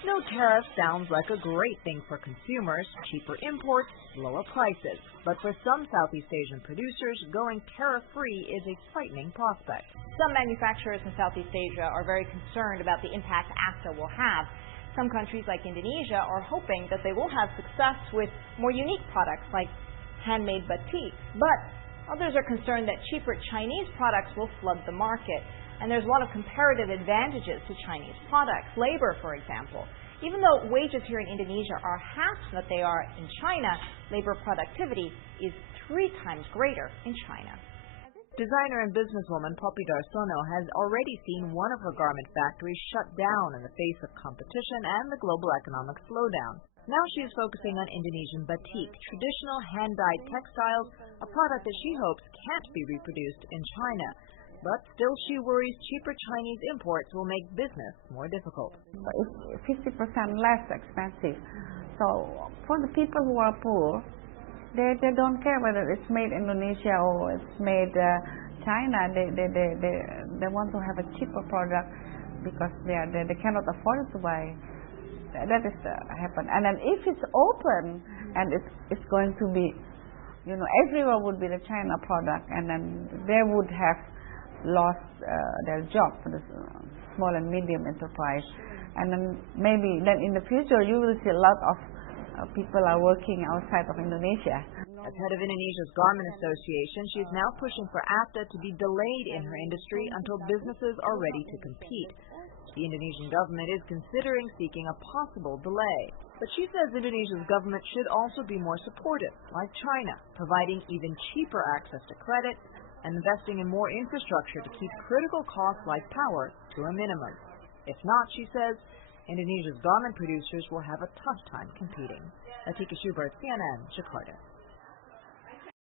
No tariff sounds like a great thing for consumers, cheaper imports, lower prices. But for some Southeast Asian producers, going tariff-free is a frightening prospect. Some manufacturers in Southeast Asia are very concerned about the impact AFTA will have. Some countries like Indonesia are hoping that they will have success with more unique products like handmade batiks. But others are concerned that cheaper Chinese products will flood the market. And there's a lot of comparative advantages to Chinese products. Labor, for example. Even though wages here in Indonesia are half what they are in China, labor productivity is 3 times greater in China. Designer and businesswoman Poppy Darsono has already seen one of her garment factories shut down in the face of competition and the global economic slowdown. Now she is focusing on Indonesian batik, traditional hand-dyed textiles, a product that she hopes can't be reproduced in China. But still she worries cheaper Chinese imports will make business more difficult. It's 50% less expensive. So for the people who are poor, they don't care whether it's made in Indonesia or it's made China. They want to have a cheaper product because they cannot afford to buy. That is happen. And then if it's open and it's going to be, everywhere would be the China product, and then they would have lost their job for the small and medium enterprise. And then maybe in the future you will see a lot of people are working outside of Indonesia. As head of Indonesia's Garment Association, she is now pushing for AFTA to be delayed in her industry until businesses are ready to compete. The Indonesian government is considering seeking a possible delay. But she says Indonesia's government should also be more supportive, like China, providing even cheaper access to credit and investing in more infrastructure to keep critical costs like power to a minimum. If not, she says, Indonesia's garment producers will have a tough time competing. Atika Schubert, CNN, Jakarta.